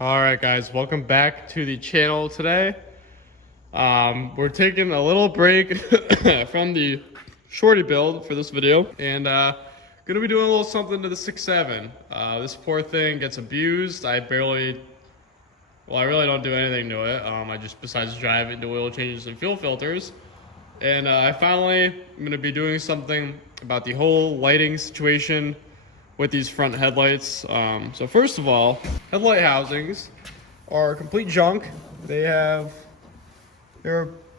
All right, guys, welcome back to the channel today. We're taking a little break from the shorty build for this video, and gonna be doing a little something to the 6.7. This poor thing gets abused. I really don't do anything to it. I just, besides drive it, do oil changes and fuel filters. And I finally am gonna be doing something about the whole lighting situation with these front headlights. So first of all, headlight housings are complete junk. They're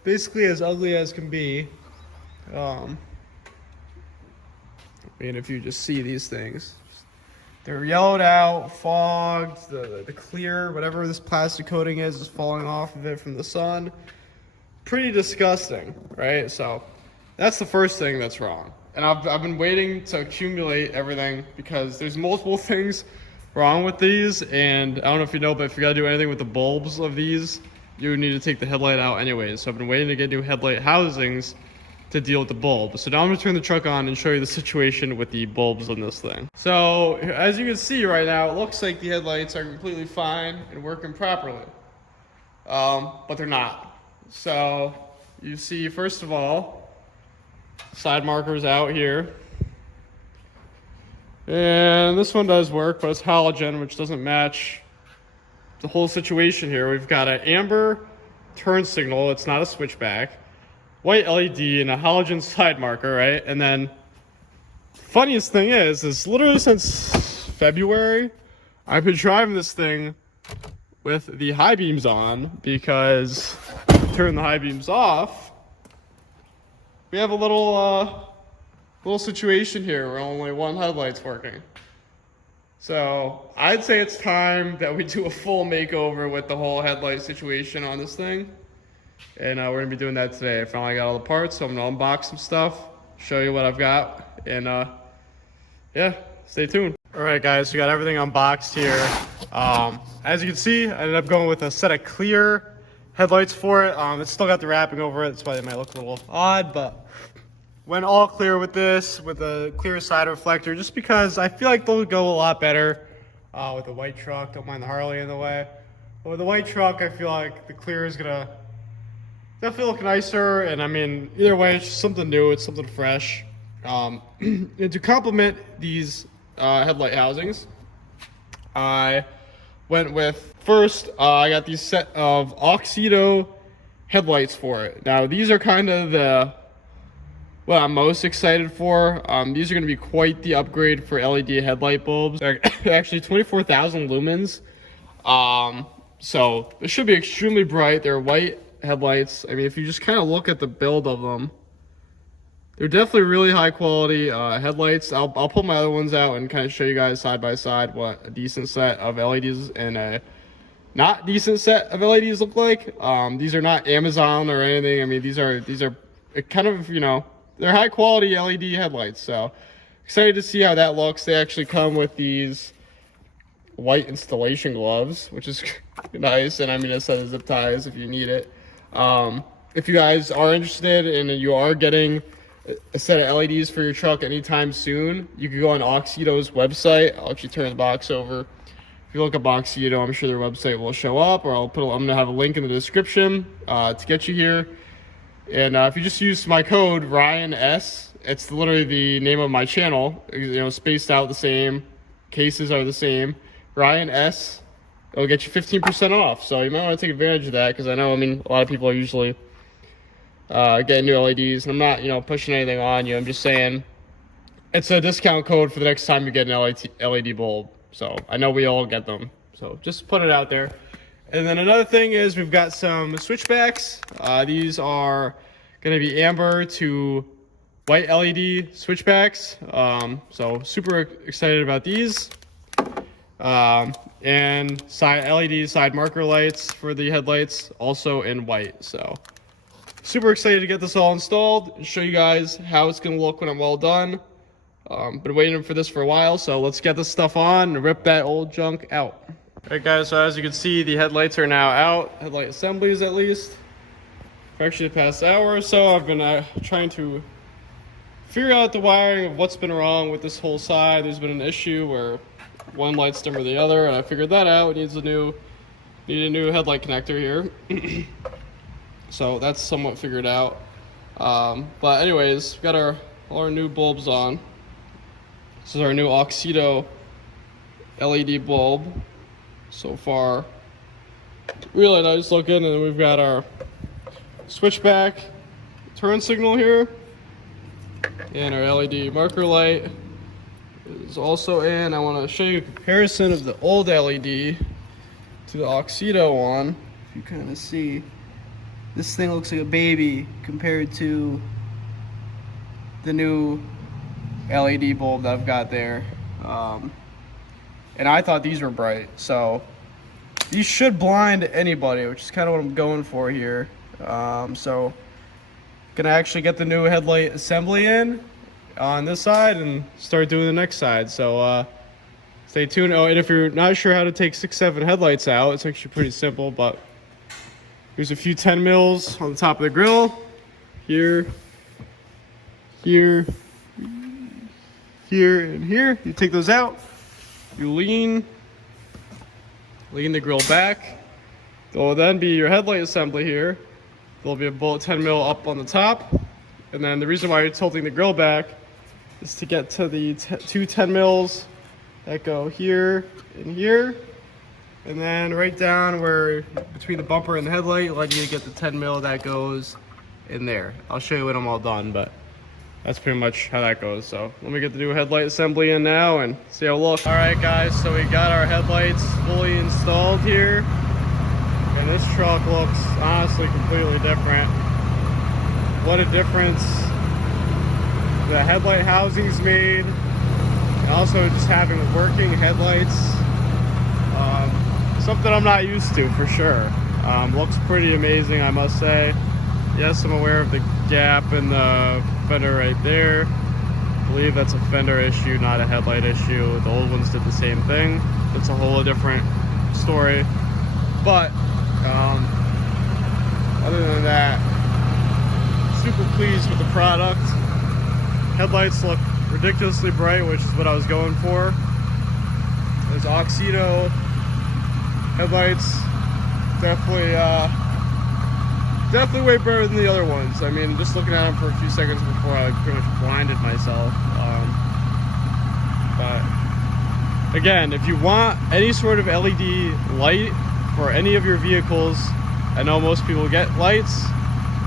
basically as ugly as can be. I mean, if you just see these things, they're yellowed out, fogged, the clear, whatever this plastic coating is falling off of it from the sun. Pretty disgusting, right? So that's the first thing that's wrong. And I've been waiting to accumulate everything because there's multiple things wrong with these. And I don't know if you know, but if you gotta do anything with the bulbs of these, you need to take the headlight out anyways. So I've been waiting to get new headlight housings to deal with the bulb. So now I'm gonna turn the truck on and show you the situation with the bulbs on this thing. So as you can see right now, it looks like the headlights are completely fine and working properly. But they're not. So you see, first of all, side markers out here, and this one does work, but it's halogen, which doesn't match the whole situation here. We've got an amber turn signal, it's not a switchback, white LED, and a halogen side marker, right? And then funniest thing is literally since February I've been driving this thing with the high beams on, because turn the high beams off, we have a little situation here where only one headlight's working. So I'd say it's time that we do a full makeover with the whole headlight situation on this thing. And we're gonna be doing that today. I finally got all the parts, so I'm gonna unbox some stuff, show you what I've got, and yeah, stay tuned. All right, guys, we got everything unboxed here. As you can see, I ended up going with a set of clear headlights for it. It's still got the wrapping over it, that's why they might look a little odd, but went all clear with this, with a clear side reflector, just because I feel like they'll go a lot better with the white truck. Don't mind the Harley in the way. But with the white truck, I feel like the clear is gonna definitely look nicer, and I mean, either way, it's just something new, it's something fresh. And to complement these headlight housings, I went with, first, I got these set of AUXITO headlights for it. Now, these are kind of what I'm most excited for. These are going to be quite the upgrade for LED headlight bulbs. They're actually 24,000 lumens. So it should be extremely bright. They're white headlights. I mean, if you just kind of look at the build of them, they're definitely really high quality headlights. I'll pull my other ones out and kind of show you guys side by side what a decent set of LEDs and a not decent set of LEDs look like. These are not Amazon or anything. I mean, these are kind of, you know, they're high quality LED headlights. So excited to see how that looks. They actually come with these white installation gloves, which is nice. And I mean, a set of zip ties if you need it. If you guys are interested and you are getting a set of LEDs for your truck anytime soon, you can go on AUXITO's website. I'll actually turn the box over. If you look up AUXITO, I'm sure their website will show up, or I'm gonna have a link in the description to get you here. And if you just use my code Ryan S, it's literally the name of my channel, you know, spaced out the same, cases are the same, Ryan S, it'll get you 15% off. So you might want to take advantage of that, because I know, I mean, a lot of people are usually getting new LEDs, and I'm not, you know, pushing anything on you. I'm just saying it's a discount code for the next time you get an LED bulb. So I know we all get them, so just put it out there. And then another thing is we've got some switchbacks. These are going to be amber to white LED switchbacks. So super excited about these. And LED side marker lights for the headlights, also in white. So super excited to get this all installed and show you guys how it's going to look when I'm all done. Been waiting for this for a while, so let's get this stuff on and rip that old junk out. Alright guys, so as you can see, the headlights are now out, headlight assemblies at least. For actually the past hour or so, I've been trying to figure out the wiring of what's been wrong with this whole side. There's been an issue where one light's dimmer than the other, and I figured that out. It needs a new headlight connector here. So that's somewhat figured out. But anyways, we've got all our new bulbs on. This is our new AUXITO LED bulb. So far, really nice looking. And then we've got our switchback turn signal here, and our LED marker light is also in. I want to show you a comparison of the old LED to the AUXITO one. If you kind of see, this thing looks like a baby compared to the new LED bulb that I've got there. And I thought these were bright, so these should blind anybody, which is kind of what I'm going for here. So gonna actually get the new headlight assembly in on this side and start doing the next side. So stay tuned. Oh, and if you're not sure how to take 6.7 headlights out, it's actually pretty simple. But here's a few 10 mils on the top of the grill. Here, here, here, and here. You take those out. You lean the grill back. There will then be your headlight assembly here. There'll be a bullet 10 mil up on the top. And then the reason why you're tilting the grill back is to get to the two 10 mils that go here and here. And then right down where between the bumper and the headlight, let you get the 10 mil that goes in there. I'll show you when I'm all done, but that's pretty much how that goes. So let me get the new headlight assembly in now and see how it looks. All right, guys, so we got our headlights fully installed here. And this truck looks honestly completely different. What a difference the headlight housing's made. And also just having working headlights. Something I'm not used to for sure. Looks pretty amazing, I must say. Yes, I'm aware of the gap in the fender right there. I believe that's a fender issue, not a headlight issue. The old ones did the same thing. It's a whole different story. But other than that, super pleased with the product. Headlights look ridiculously bright, which is what I was going for. There's AUXITO headlights, definitely way better than the other ones. I mean, just looking at them for a few seconds before, I pretty much blinded myself. But again, if you want any sort of LED light for any of your vehicles, I know most people get lights.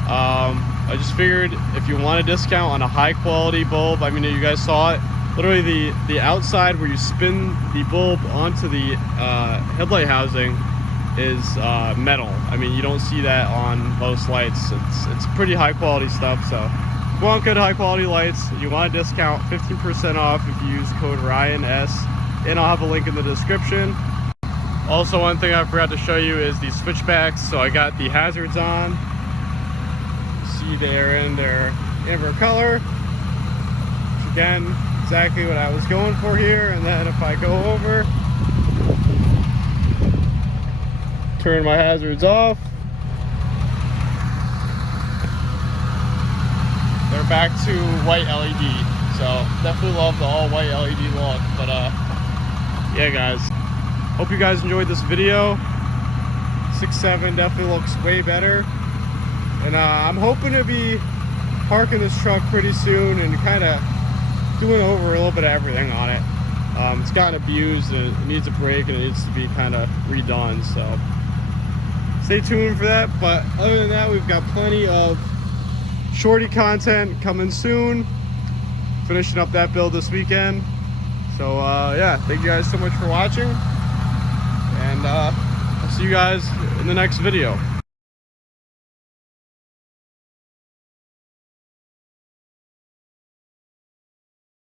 I just figured if you want a discount on a high quality bulb, I mean, you guys saw it. Literally the outside where you spin the bulb onto the headlight housing is metal. I mean, you don't see that on most lights. It's pretty high quality stuff. So if you want good high quality lights, you want a discount, 15% off if you use code RyanS, and I'll have a link in the description. Also, one thing I forgot to show you is the switchbacks. So I got the hazards on. See, they're in their amber color, which again, exactly what I was going for here. And then if I go over, turn my hazards off, they're back to white LED. So definitely love the all white LED look. But yeah, guys, hope you guys enjoyed this video. 6.7 definitely looks way better, and I'm hoping to be parking this truck pretty soon and kind of doing over a little bit of everything on it. It's gotten abused and it needs a break and it needs to be kind of redone, so stay tuned for that. But other than that, we've got plenty of shorty content coming soon, finishing up that build this weekend. So yeah, thank you guys so much for watching, and I'll see you guys in the next video.